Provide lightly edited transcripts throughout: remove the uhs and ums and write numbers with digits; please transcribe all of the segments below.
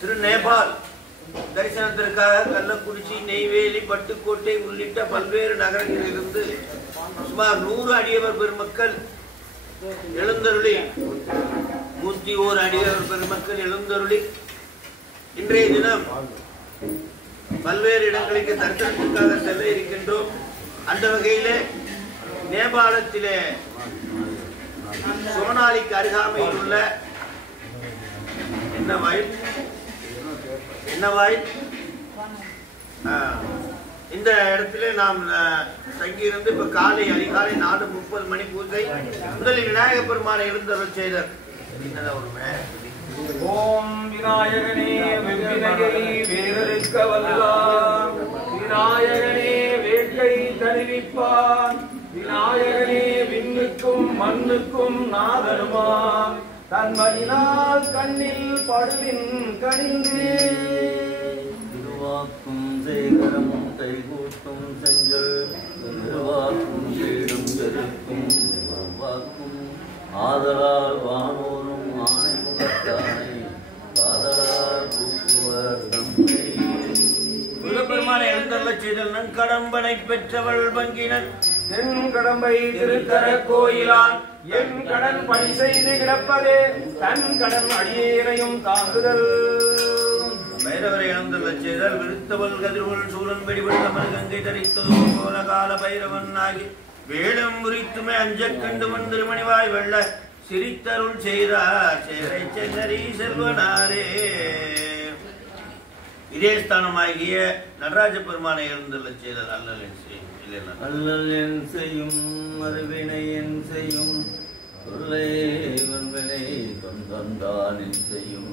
திரு நேபாள் தரிசனத்திற்காக கள்ளக்குறிச்சி, நெய்வேலி, பட்டுக்கோட்டை உள்ளிட்ட பல்வேறு நகரங்களிலிருந்து சுமார் 100 அடியவர் பெருமக்கள் எழுந்தருளி 101 அடியவர் பெருமக்கள் எழுந்தருளி இன்றைய தினம் பல்வேறு இடங்களுக்கு தரிசனத்திற்காக செல்ல இருக்கின்றோம். அந்த வகையிலே நேபாளத்திலே சோனாலிக்கு அருகாமையில் உள்ள என்ன வாயில் இந்த இடத்திலே நாம் தங்கியிருந்து இப்ப அதிகாலை 4:30 மணி பூஜை. முதலில் விநாயக பெருமானை எழுந்தருள் செய்தார். ஓம் விநாயகனே வெவ்வினையை வேறறுக்க வல்லான், விநாயகனே வேட்கை தணிவிப்பான், விநாயகனே விண்ணுக்கும் மண்ணுக்கும் நாதருமான், தன்மையினால் கண்ணில் படுவின் கணிந்து திருவாக்கும் சேகரம் கைகூட்டும் செஞ்சல், திருவாக்கும் வீடும் பெருக்கும் வாக்கும், ஆதலால் வானோரும் ஆணை முகத்தானை காதலால் பூக்குவர் தம்மை. பெருமானை எழுந்தருளச் செய்தல் நன்கடம்பனை பெற்றவள் பங்கினன் என் கடம்பை திருத்தர கோயிலான், என் கடன் பணி செய்து கிடப்பதே தன் கடன் அடியேனையும் தாங்குதல். பைரவரை எழுந்தருளச் செய்தல் விருத்தவள் கதிர்வள் சூழன் வெடிவிடுத்தமல் கங்கை தரித்ததோ போல கால பைரவன் ஆகி வேடம் குறித்துமே அஞ்சக் கண்டு மண் திருமணிவாய் வெள்ள சிரித்தருள் செய்தார் சேரை சென்னரி செல்வனாரே. இதே ஸ்தானமாகிய நடராஜ பெருமானை எழுந்தருளச் செய்தல் அல்லல் என் செய்யும் மறுவினை என் செய்யும் சொல்லை தொந்தந்தான் என் செய்யும்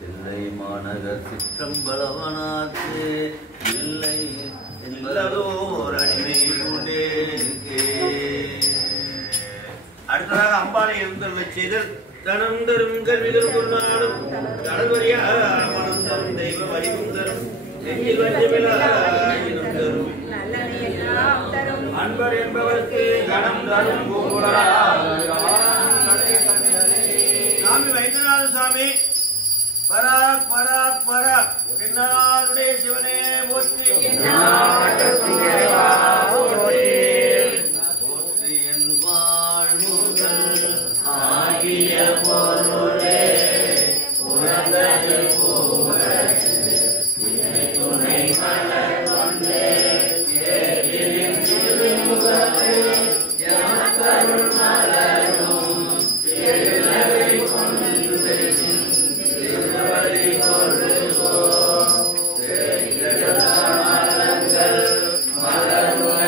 தில்லை மாநகர் சிற்றம்பலவனாத்தே இல்லை என்பதோர் அடிமை உண்டே. அடுத்ததாக அம்பாளை எழுந்தருளச் செய்தல் தனந்தரும் கல்விதரும் கொண்டாடும் கடல்வரியா மனம் தரும் தெய்வ வடிவும் தரும் நெஞ்சில் வஞ்சமிலும் தரும் அன்பர் என்பவருக்கு கணம் தரும் சாமி வைத்தியநாத சாமி பராக் பராக் பராக் என்னாருடைய சிவனே போற்றி போற்றி என் வாழ்முதல் ஆகிய பொருளே உறந்தது துணை மலர் கொண்டே தருள் மலரும் திருநகை கொண்டு திருவடி கொள்ளுவோம் மலங்கள் மலருணை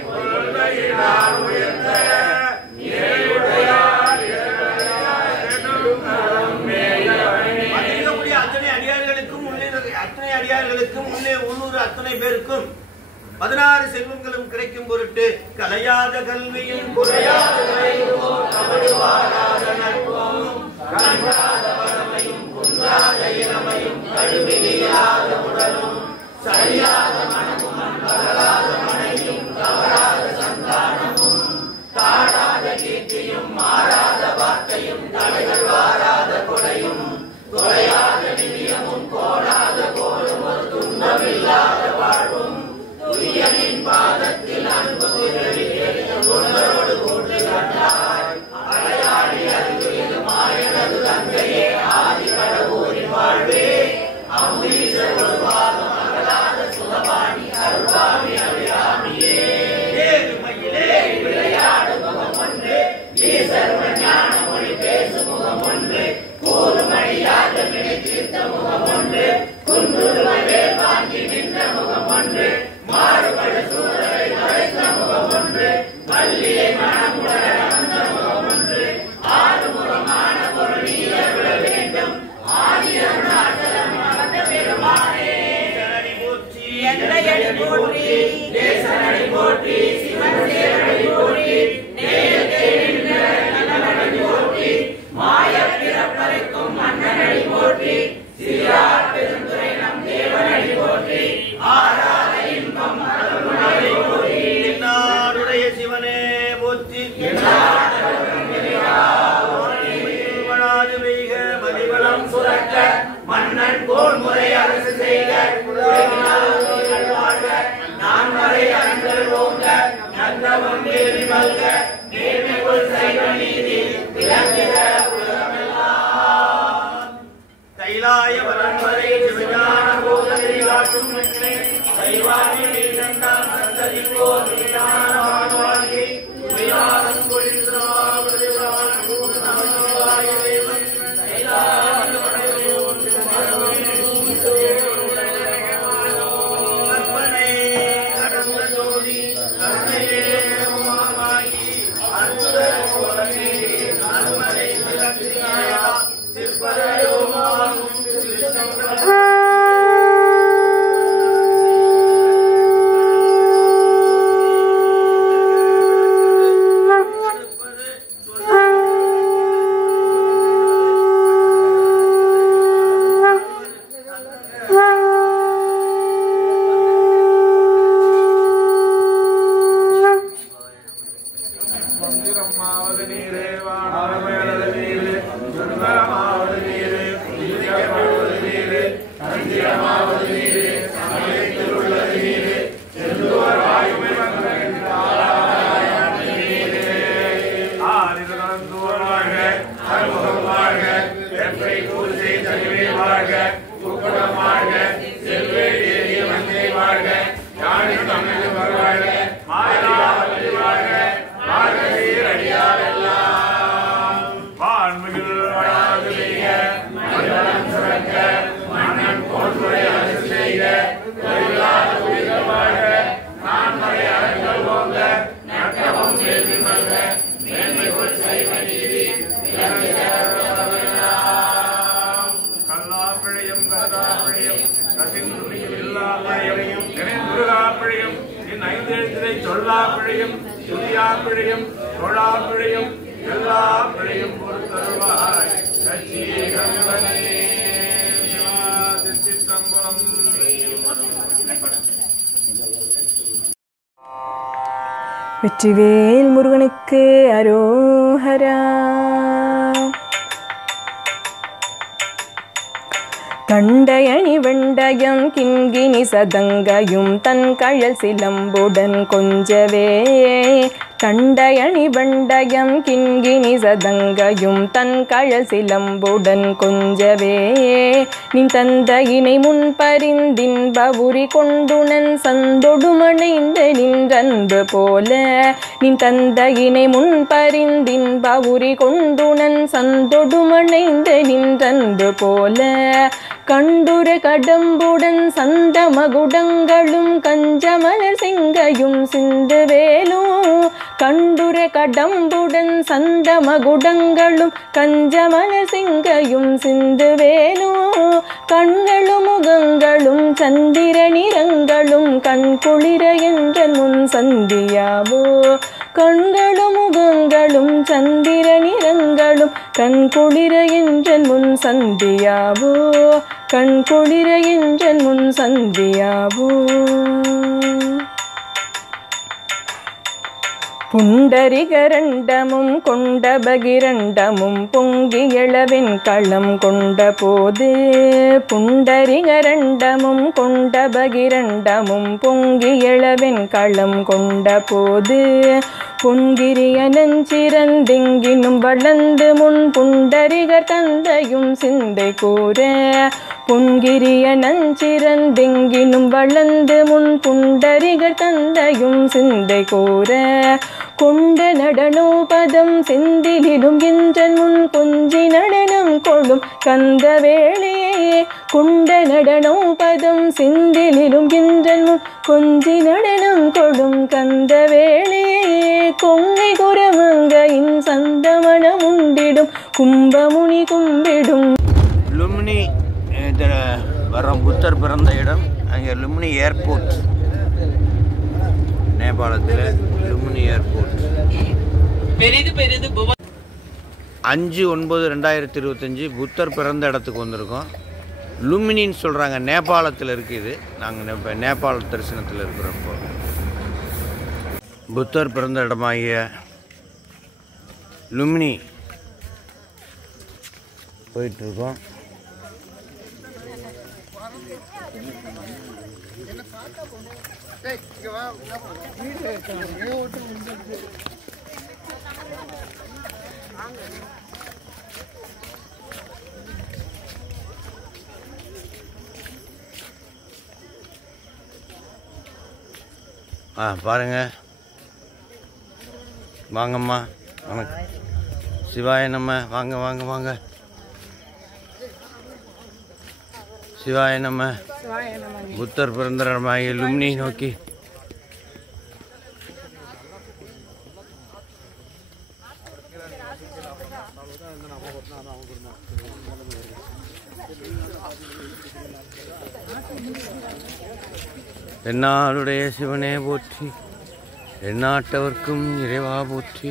பேருக்கும் 16 செல்வங்களும் கிடைக்கும் பொருட்டு கலையாத கல்வியும் குறையாத கலையும் கபடுவாராத நட்பும் கன்றாத வளமையும் குன்றாத இளமையும் கடுமையாத உடலும் சரியாத மனமும் பகலாத மனையும் தவறாத சந்தானமும் தாழாத கீர்த்தியும் மாறாத வார்த்தையும் தடைகள் வாராத கொடையும் குறையாத நிதியமும் கோடாத கோலும் ஒரு துன்பமில்லாத வாழ்வும் துரியனின் பாதத்தில் அன்பு குணரோடு கூட்டு கண்டாய் அலையாடி அருகில் மாயனது தந்தையே ஆதி கடவுரின் வாழ்வே அம்பீசர் ஒரு பாகம் அகலாத சுகபாணி அருள்வாமி அபிராமியே ஏழுமையிலே விளையாடு முகம் ஒன்று ஈசர்வ ஞான மொழி பேசு முகம் ஒன்று கூறுமணியாக நினைச்சிருந்த முகம் ஒன்று குன்றுருவே வாங்கி நின்ற முகம் ஒன்று மாறுபட சூழலை மறைத்த முகம் ஒன்று பள்ளியை மனமுடன் வந்த முகம் ஒன்று ஆறுமுகமான பொருள் இயல்பட வேண்டும் ஆதி அருணாச்சலம் மகந்த பெருமானே சரணி போற்றி எந்தையடி போற்றி தேசனடி போற்றி சிவன் சேவடி போற்றி நேயத்தே நின்ற கண்ணனடி போற்றி மாய பிறப்பறைக்கும் மன்னனடி போற்றி சிறியார் பெருந்துரை நம் தேவனடி போற்றி ஆராத இன்பம் அருள்மொழி போற்றி நாடுடைய சிவனே போற்றி வளாது பெய்க மதிவளம் சுரக்க மன்னன் கோல் முறை அரசு செய்க நான் வரை அங்கள் ஓங்க நந்தவம் தேவி மல்க நேர்மைக்குள் சைவ நீதி விளங்குக உலகமெல்லாம் கைலாய வரன்வரை சிவஞான போதனை காட்டும் கைவாணி நீதந்தான் சந்ததிக்கோ நீதான வாழ்வாகி உயாதம் கொழிந்திராவதிவான் நமச்சிவாய தேவன் கைலாய வரையோர் கற்பனை கடந்த ஜோதி கருணையே உமாமாகி அற்புத கோலமே அனுமனை சிலக்கிரியா சிற்பரையோமாகும் மந்திரமாவது நீரே வானமேலது நீரே சுந்தரமாவது நீரே புதியமாவது நீரே கந்திரமாவது நீரே சமயத்தில் உள்ளது நீரே செல்லுவர் வாயுமை வந்தீரே ஆரிது கலந்துவர் வாழ்க அருமுகம் வாழ்க வெப்பை பூசை தனிவே வாழ்க குக்குடம் வாழ்க செல்வே ஏறிய மஞ்சை வாழ்க யானை தமிழ் வாழ்க மாயாவதி வாழ்க வாழ்கையில் அடியாரெல்லாம் வான்மிகில் வளாது பெய்க மண்டலம் சுரக்க மன்னன் போன்முறை அரசு செய்க தொழிலாத உயிர்கள் வாழ்க நான்மறை அறங்கள் ஓங்க நட்டவம் வேள்வி மல்க மேன்மைக்குள் சைவ நீதி விளங்குக உலகமெல்லாம் கல்லாப்பிழையும் கருதாப்பிழையும் கசிந்துணியும் இல்லாப்பிழையும் நினைந்துருகாப்பிழையும் என் ஐந்தெழுத்தினை சொல்லாப்பிழையும் துதியாப்பிழையும் தொழாப்பிழையும் எல்லா பிழையும் பொறுத்தருவாய் சச்சிகம்பனே சித்தம்பரம். வெற்றிவேல் முருகனுக்கு அரோஹரா. கண்டயணி வெண்டயம் கிண்கிணி சதங்கையும் தன் கழல் சிலம்புடன் கொஞ்சவே கண்டயணி வெண்டயம் கிண்கிணி சதங்கையும் தன் கழல் சிலம்புடன் கொஞ்சவே நின் தந்தையினை முன்பறிந்தின்ப உரி கொண்டுணன் சந்தொடுமணைந்த நின்றன்பு போல நின் தந்தையினை முன்பறிந்தின்ப உரி கொண்டுணன் சந்தொடுமணைந்த நின்றன்பு போல கண்டுர கடம்புடன் சந்த மகுடங்களும் கஞ்சமலர் செங்கையும் சிந்துவேலும் கண்டுர கடம்புடன் சந்தமகுடங்களும் கஞ்சமல சிங்கையும் சிந்துவேனோ கண்களும் முகங்களும் சந்திர நிறங்களும் கண் குளிர என்ற முன் சந்தியாவோ கண்களும் முகங்களும் சந்திர நிறங்களும் கண் குளிர என்ற முன் சந்தியாவோ கண் குளிர என்ற முன் சந்தியாவோ புண்டரிகரண்டமும் கொண்ட பகிரண்டமும் பொங்கி எழவின் களம் கொண்ட போது புண்டரிகரண்டமும் கொண்ட பகிரண்டமும் பொங்கி எழவின் களம் கொண்ட போது பொன்கிரிய நஞ்சிறந்திங்கினும் வளர்ந்து முன் புண்டரிகர் தந்தையும் சிந்தை கூற பொன்கிரிய நஞ்சிறந்திங்கினும் வளர்ந்து முன் புண்டரிகர் தந்தையும் சிந்தை கூற கொண்ட நடனோபதம் செந்திலும் என்ற முன் கொஞ்சி நடனம் கொள்ளும் கந்த வேளையே கொண்ட நடனோபதம் செந்திலும் என்ற முன் கொஞ்சி நடனம் கொள்ளும் கந்த வேளையே கொங்கை குரமங்கையின் சந்தமனம் உண்டிடும் கும்பமுனி கும்பிடும் லும்னி வரும் புத்தர் பிறந்த இடம் அங்கே லும்னி ஏர்போர்ட் நேபாளத்தில் லும்னி ஏர்போர்ட் 5/9/2025 புத்தர் பிறந்த இடத்துக்கு வந்திருக்கோம். லும்னின்னு சொல்கிறாங்க, நேபாளத்தில் இருக்குது. நாங்கள் இப்போ நேபாள தரிசனத்தில் இருக்கிறப்போ புத்தர் பிறந்த இடமாகிய லும்னி போயிட்டுருக்கோம். பாருங்க, வாங்கம்மா. வணக்கம். சிவாய நம்ம. வாங்க வாங்க வாங்க. சிவாய நம்ம. புத்தர் பிறந்த இடமாகிய லும்னி நோக்கி என்னாளுடைய சிவனே போற்றி, எந்நாட்டவர்க்கும் இறைவா போற்றி,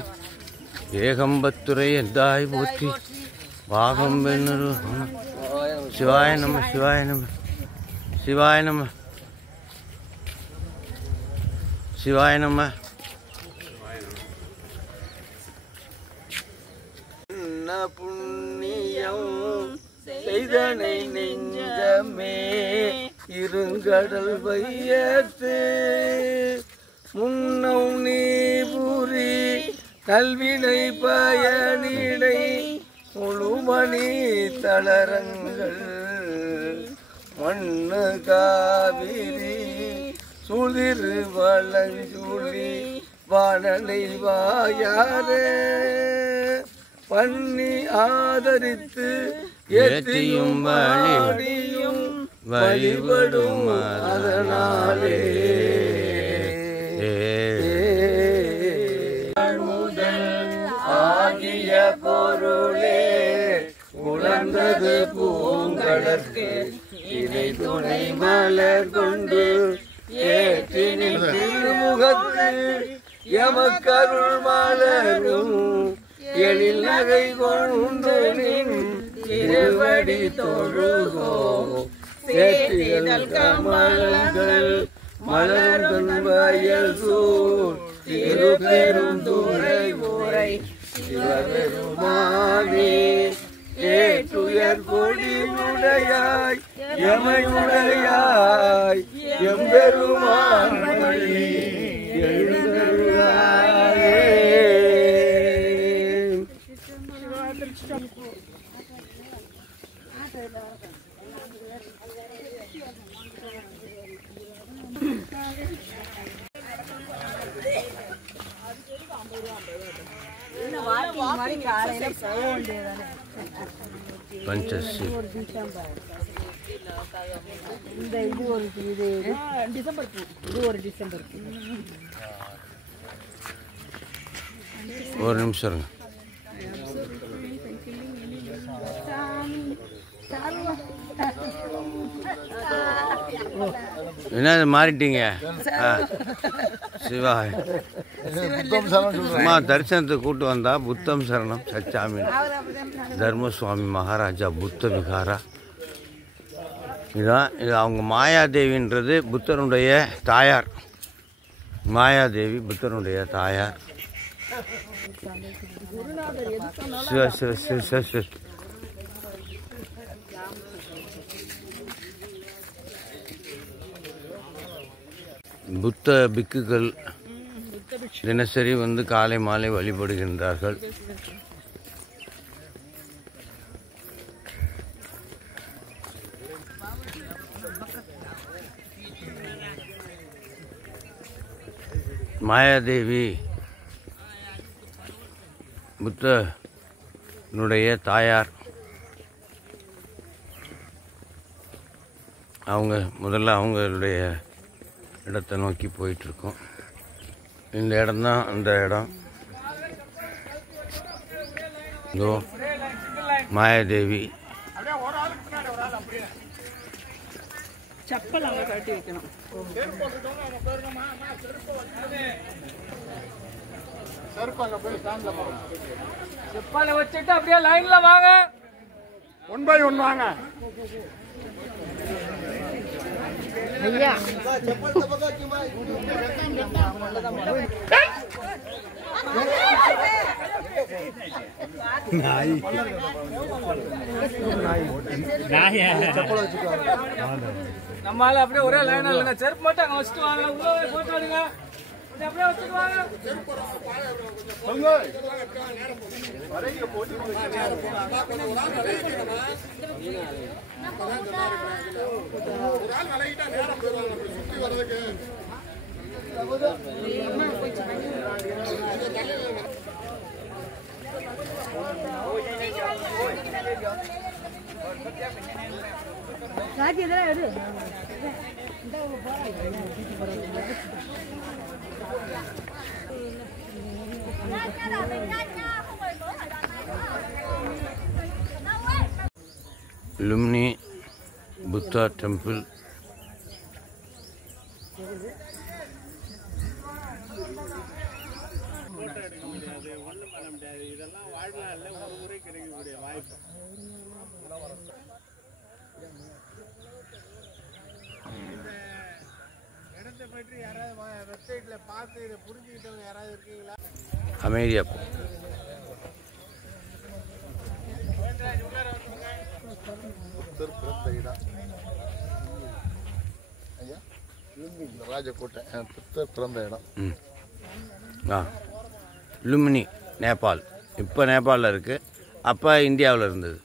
ஏகம்பத்துரை எந்தாய் போற்றி, பாகம் பெண்ணரு. சிவாய நம. சிவாய நம. சிவாய நம. சிவாய நம. என்ன புண்ணியம் செய்தனை நெஞ்சமே இருங்கடல் வையத்து முன்னம் நீ புரி கல்வினை பயனிடை முழுமணி தளரங்கள் மண்ணு காவிரி சுளிர் வளஞ்சுழி வானனை வாயாரே பண்ணி ஆதரித்து ஏற்றியும் வழியும் வழிபடும் அதனாலே முதல் ஆகிய பொருளே உணர்ந்தது பூங்கடற்கு இதை துணை மலர் கொண்டு ஏற்றினில் திருமுகத்து எமக்கருள் மலரும் எழில் நகை கொண்டு நின் திருவடி தொழுகோ சேற்றியல் கமலங்கள் மலர்ந்தன் வயல் சூர் திருப்பெரும் துறை ஊரை சிவபெருமானே ஏற்றுயர் கொடியுடையாய் எமையுடையாய் எம்பெருமான் வழி எழுந்தருளாயே. பஞ்சசி ஒரு நிமிஷம் இருங்க. என்ன இது மாறிட்டீங்க? சிவா அம்மா தரிசனத்துக்கு கூட்டு வந்தா புத்தம் சரணம் சச்சாமி தர்மசுவாமி மகாராஜா புத்த விகாரா. இதுதான் இது. அவங்க மாயாதேவின்றது புத்தனுடைய தாயார். மாயாதேவி புத்தனுடைய தாயார். சிவ சிவ சிவ சிவ சிவ. புத்த பிக்குகள் தினசரி வந்து காலை மாலை வழிபடுகின்றார்கள். மாயாதேவி புத்தனுடைய தாயார். அவங்க முதல்ல அவங்களுடைய இடத்தை நோக்கி போயிட்டுருக்கோம். இந்த இடம்தான் அந்த இடம். இதோ மாயாதேவி. செப்பல் அங்கே கட்டி வைக்கணும். செப்பலை வச்சுட்டு அப்படியே லைன்ல வாங்க. 1 by 1 வாங்க. ஐயா நம்மளால அப்படியே ஒரே லைனா இல்லைங்க. செருப்பு மட்டும் அங்க வச்சுட்டு வாங்க. உள்ள போட்டு விடுங்க. அப்படியே வச்சுட்டு வாங்க. லும்னி புத்தா டெம்பிள். அமைதியா போ. ராஜகோட்டை புத்தர் பிறந்த இடம். லும்னி நேபாள். இப்போ நேபாளில் இருக்குது. அப்போ இந்தியாவில் இருந்தது.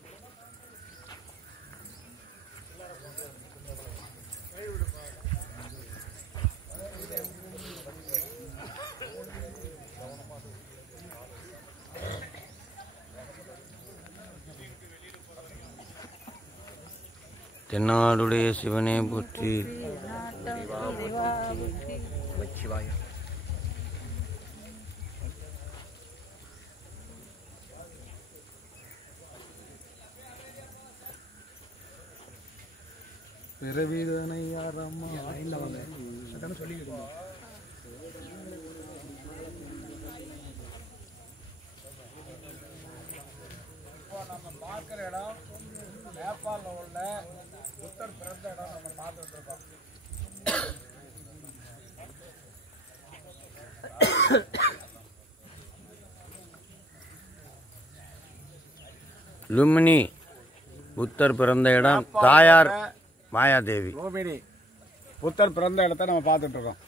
தென்னாடுடைய சிவனே போற்றி. பிறவிதனை யாரம்மா சொல்லிக்கிட்டு நம்ம பார்க்குற இடம் நேபாளில் உள்ள புத்தர் பிறந்த இடம் நம்ம பார்த்துட்டு இருக்கோம். லும்னி புத்தர் பிறந்த இடம். தாயார் மாயாதேவி. ரோமினி புத்தர் பிறந்த இடத்த நம்ம பார்த்துட்டு இருக்கோம்.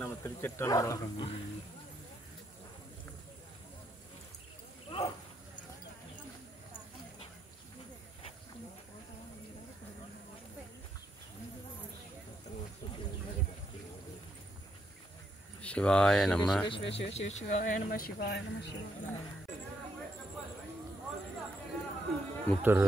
நம்ம திருச்செற்றூர் சிவாய நம. சிவாய நம. சிவாய நம. புத்தர்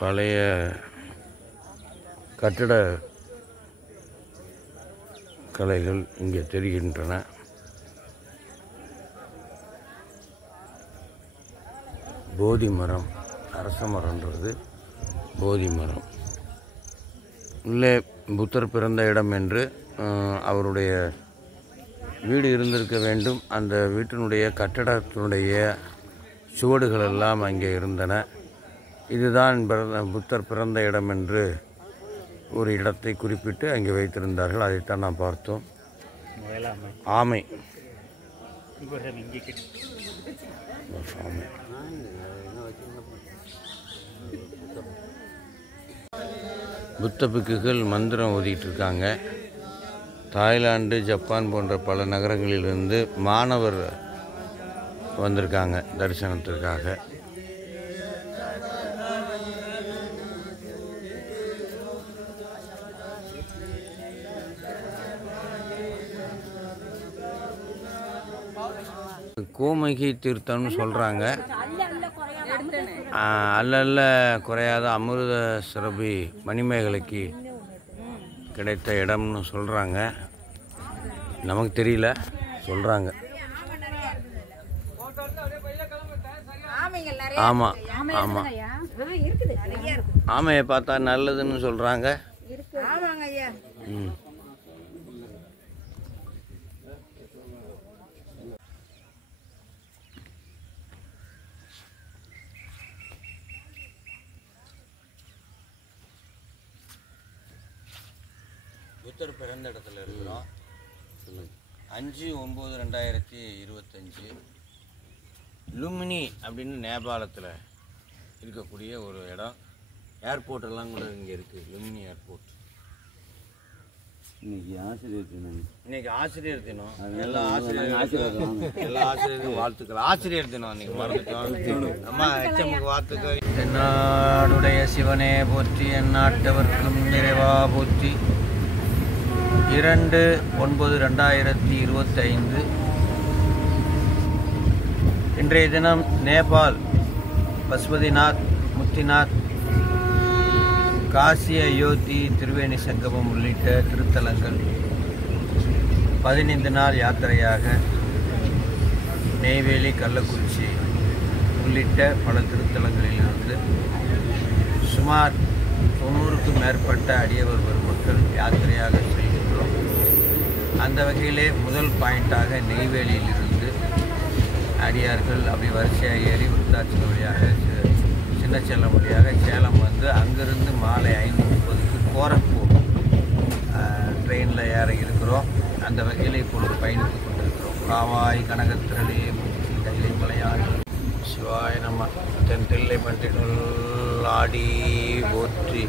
பழைய கட்டட கலைகள் இங்கே தெரிகின்றன. போதி மரம், அரச மரம்ன்றது போதி மரம். உள்ளே புத்தர் பிறந்த இடம் என்று அவருடைய வீடு இருந்திருக்க வேண்டும். அந்த வீட்டினுடைய கட்டடத்தினுடைய சுவடுகள் எல்லாம் அங்கே இருந்தன. இதுதான் புத்தர் பிறந்த இடம் என்று ஒரு இடத்தை குறிப்பிட்டு அங்கே வைத்திருந்தார்கள். அதைத்தான் நாம் பார்த்தோம். ஆமை புத்த பிக்குகள் மந்திரம் ஓதிட்டு இருக்காங்க. தாய்லாந்து, ஜப்பான் போன்ற பல நகரங்களிலிருந்து மாணவர் வந்திருக்காங்க தரிசனத்திற்காக. கோமகி தீர்த்தம்னு சொல்கிறாங்க. அல்ல குறையாத அமிர்த சுரபி மணிமேகலைக்கு கிடைத்த இடம்னு சொல்கிறாங்க. நமக்கு தெரியல, சொல்கிறாங்க. ஆமாம் ஆமாம், ஆமையை பார்த்தா நல்லதுன்னு சொல்கிறாங்க. புத்தர் பிறந்த இடத்துல இருக்கிறோம். 5/9/2025 லும்பினி அப்படின்னு நேபாளத்தில் இருக்கக்கூடிய ஒரு இடம். ஏர்போர்ட்டெல்லாம் கூட இங்கே இருக்குது. லும்பினி ஏர்போர்ட். இன்னைக்கு ஆசிரியர் தினம். எல்லா ஆசிரியருக்கும் வாழ்த்துக்கள். ஆசிரியர் தினம் இன்னைக்கு மறந்துட்டோம். அம்மா எச்சமுக்கு வாழ்த்துக்கள். என்னாடுடைய சிவனே போற்றி, எந்நாட்டவர்க்கும் நிறைவா போற்றி. 2/9/2025 இன்றைய தினம் நேபாள், பசுபதிநாத், முக்திநாத், காசி, அயோத்தி, திருவேணி சங்கமம் உள்ளிட்ட திருத்தலங்கள் 15 நாள் யாத்திரையாக நெய்வேலி, கள்ளக்குறிச்சி உள்ளிட்ட பல திருத்தலங்களிலிருந்து சுமார் 90க்கும் மேற்பட்ட அடியவர் பெருமக்கள் யாத்திரையாக செல்கின்றோம். அந்த வகையிலே முதல் பாயிண்டாக நெய்வேலியிலிருந்து அடியார்கள் அப்படி வரிசையாக ஏறி விருத்தாச்சலம் வழியாக, சின்னச்சேலம் வழியாக சேலம் வந்து அங்கிருந்து மாலை 5:30க்கு கோரக்பூர் ட்ரெயினில் ஏற இருக்கிறோம். அந்த வகையில் இப்பொழுது பயணித்து கொண்டிருக்கிறோம். காவாய் கனகத்திரளே மூச்சி கைலை மலையாடி சிவாய நம்ம தென்தில்லை மன்றினுள் ஆடி போற்றி,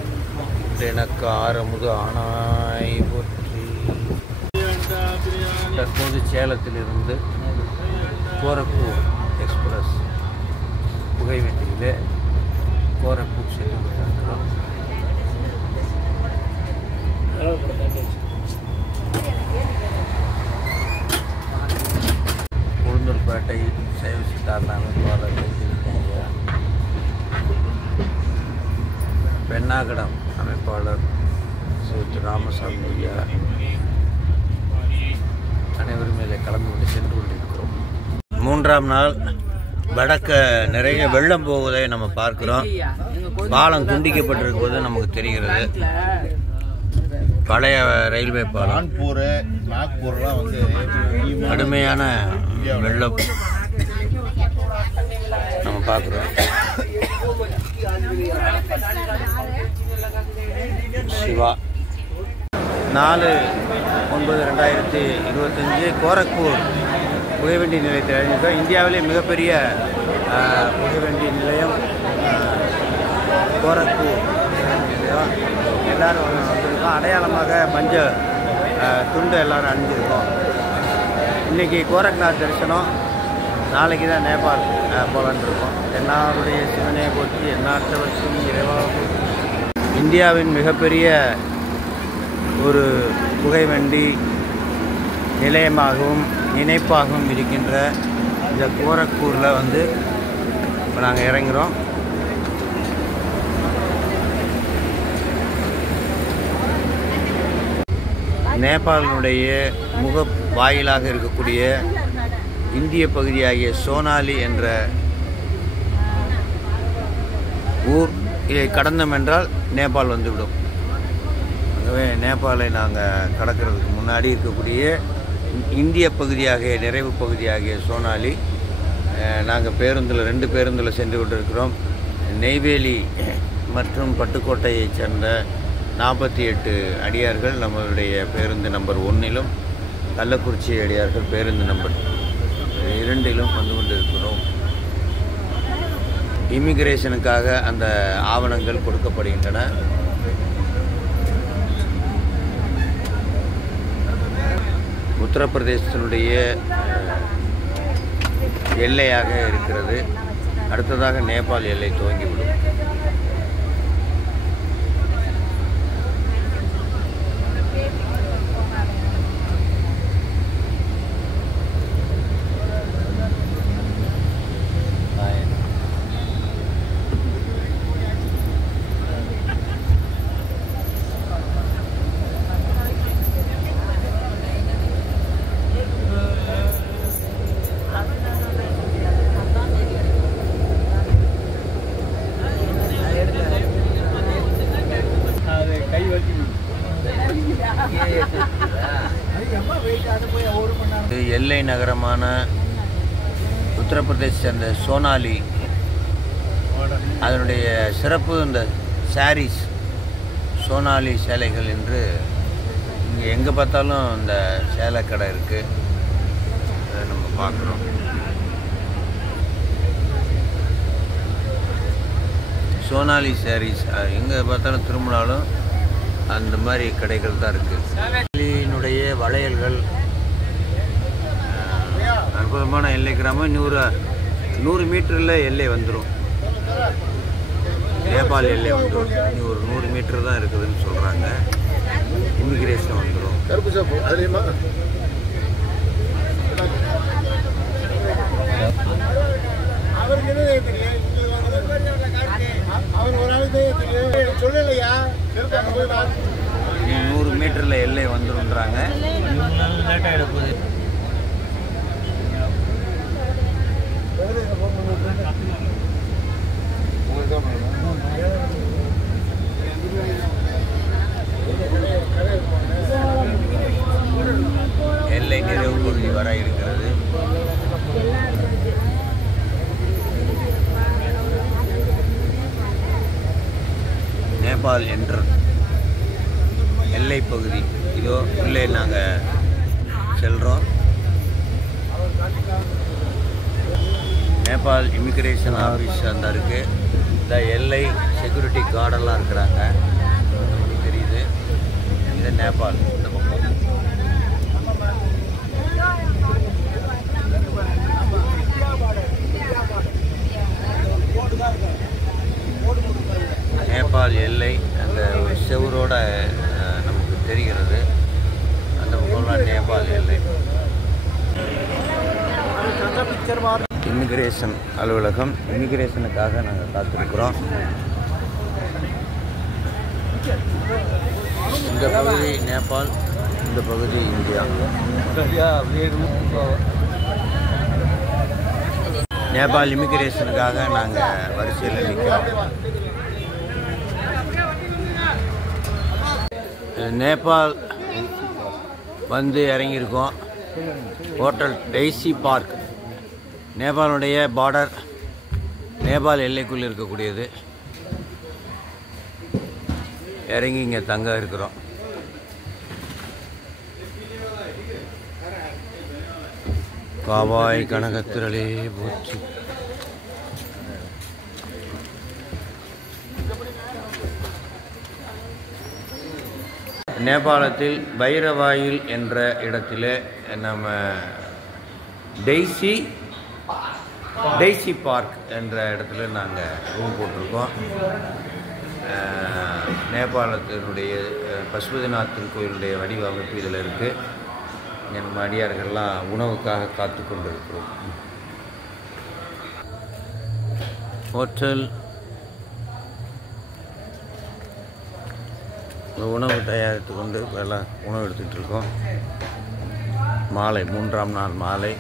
எனக்கு ஆரமுது ஆனாய் போற்றி. தற்போது சேலத்திலிருந்து கோரக்பூர் எக்ஸ்பிரஸ் புகைவண்டியிலே கோரக்பூர் சென்று கொண்டிருக்கிறோம். உளுந்தூர்பேட்டை சைவ சித்தாந்த அமைப்பாளர் பெண்ணாகடம் அமைப்பாளர் ஸ்ரீ ராமசாமி ஐயா அனைவரும் இதில் கலந்து கொண்டு சென்று கொண்டிருக்கிறோம். 3ஆம் நாள் வடக்க நிறைய வெள்ளம் போவதை நம்ம பார்க்கிறோம். பாலம் துண்டிக்கப்பட்டிருப்பது நமக்கு தெரிகிறது. பழைய ரயில்வே பாலம், கடுமையான வெள்ளம் நம்ம பார்க்குறோம். சிவா 4/9/2025 கோரக்பூர் புகைவண்டி நிலையத்தில் அடைஞ்சிருக்கோம். இந்தியாவிலே மிகப்பெரிய புகைவண்டி நிலையம் கோரக்பூர் நிலையம். எல்லோரும் வந்திருக்கோம். அடையாளமாக மஞ்ச துண்டு எல்லோரும் அணிஞ்சிருக்கோம். இன்றைக்கி கோரக்நாத் தரிசனம், நாளைக்கு தான் நேபாள் போலான்னு இருக்கோம். எல்லாருடைய சிவனே போற்றி, எந்நாட்டவர்க்கும் இறைவா போற்றி. இந்தியாவின் மிகப்பெரிய ஒரு புகைவண்டி நிலையமாகவும் இணைப்பாகவும் இருக்கின்ற இந்த கோரக்பூரில் வந்து இப்போ நாங்கள் இறங்குகிறோம். நேபாளினுடைய முக வாயிலாக இருக்கக்கூடிய இந்திய பகுதியாகிய சோனாலி என்ற ஊர் இதை கடந்தோம் என்றால் நேபாள் வந்துவிடும். ஆகவே நேபாளை நாங்கள் கடக்கிறதுக்கு முன்னாடி இருக்கக்கூடிய இந்திய பகுதியாகிய நிறைவு பகுதியாகிய சோனாலி நாங்கள் பேருந்தில் 2 பேருந்தில் சென்று கொண்டிருக்கிறோம். நெய்வேலி மற்றும் பட்டுக்கோட்டையைச் சேர்ந்த 48 அடியார்கள் நம்மளுடைய பேருந்து நம்பர் 1லும், கள்ளக்குறிச்சி அடியார்கள் பேருந்து நம்பர் 2லும் வந்து கொண்டிருக்கிறோம். இமிகிரேஷனுக்காக அந்த ஆவணங்கள் கொடுக்கப்படுகின்றன. உத்தரப்பிரதேசத்தினுடைய எல்லையாக இருக்கிறது. அடுத்ததாக நேபாள் எல்லை துவங்கிவிடும். எல்லை நகரமான உத்தரப்பிரதேச சேர்ந்த சோனாலி, அதனுடைய சிறப்பு இந்த சாரீஸ், சோனாலி சேலைகள் என்று இங்கே எங்கே பார்த்தாலும் இந்த சேலை கடை இருக்குது. அதை நம்ம பார்க்குறோம். சோனாலி சாரீஸ் எங்கே பார்த்தாலும் திரும்பினாலும் அந்த மாதிரி கடைகள் தான் இருக்குது. வளையல்கள் அற்புதமான எல்லை கிராமம். 100 மீட்டரில் எல்லை வந்துடும். நேபாள் எல்லை வந்துடும். இனி ஒரு 100 மீட்டர் தான் இருக்குதுன்னு சொல்கிறாங்க. இமிகிரேஷன் வந்துடும். இனி 100 மீட்டரில் எல்லை வந்துடும்ன்றாங்க. லேட்டாக எடுப்பது. எல்லை நிறைவு பகுதி வர இருக்கிறது. நேபாள் என்ற எல்லை பகுதி இதோ உள்ளே நாங்கள் செல்கிறோம். நேபாள் இமிகிரேஷன் ஆஃபீஸ் அந்த இருக்குது. இந்த எல்லை செக்யூரிட்டி கார்டெல்லாம் இருக்கிறாங்க. நமக்கு தெரியுது. இது நேபாள். இந்த பக்கம் நேபாள் எல்லை அந்த ஒரு செவரோட நமக்கு தெரிகிறது. அந்த பக்கம்லாம் நேபாள் எல்லை. இமிகிரேஷன் அலுவலகம். இமிகிரேஷனுக்காக நாங்கள் காத்திருக்கிறோம். இந்த பகுதி நேபாள், இந்த பகுதி இந்தியா. நேபாள் இமிகிரேஷனுக்காக நாங்கள் வரிசையில் நிற்கிறோம். நேபாள் வந்து இறங்கியிருக்கோம். Hotel Daisy park. நேபாளுடைய பார்டர், நேபாள் எல்லைக்குள் இருக்கக்கூடியது. இறங்கி இங்கே தங்க இருக்கிறோம். காவாய் கனகத்திரளே போச்சு. நேபாளத்தில் பைரவாயில் என்ற இடத்துல நம்ம டெய்சி பார்க் என்ற இடத்துல நாங்கள் ரூம் போட்டிருக்கோம். நேபாளத்தினுடைய பசுபதிநாத் திருக்கோயிலுடைய வடிவமைப்பு இதில் இருக்குது. என் அடியார்கள்லாம் உணவுக்காக காத்து கொண்டிருக்கிறோம். ஹோட்டல் உணவு தயாரித்து கொண்டு எல்லாம் உணவு எடுத்துகிட்டு இருக்கோம். மாலை 3ஆம் நாள் மாலை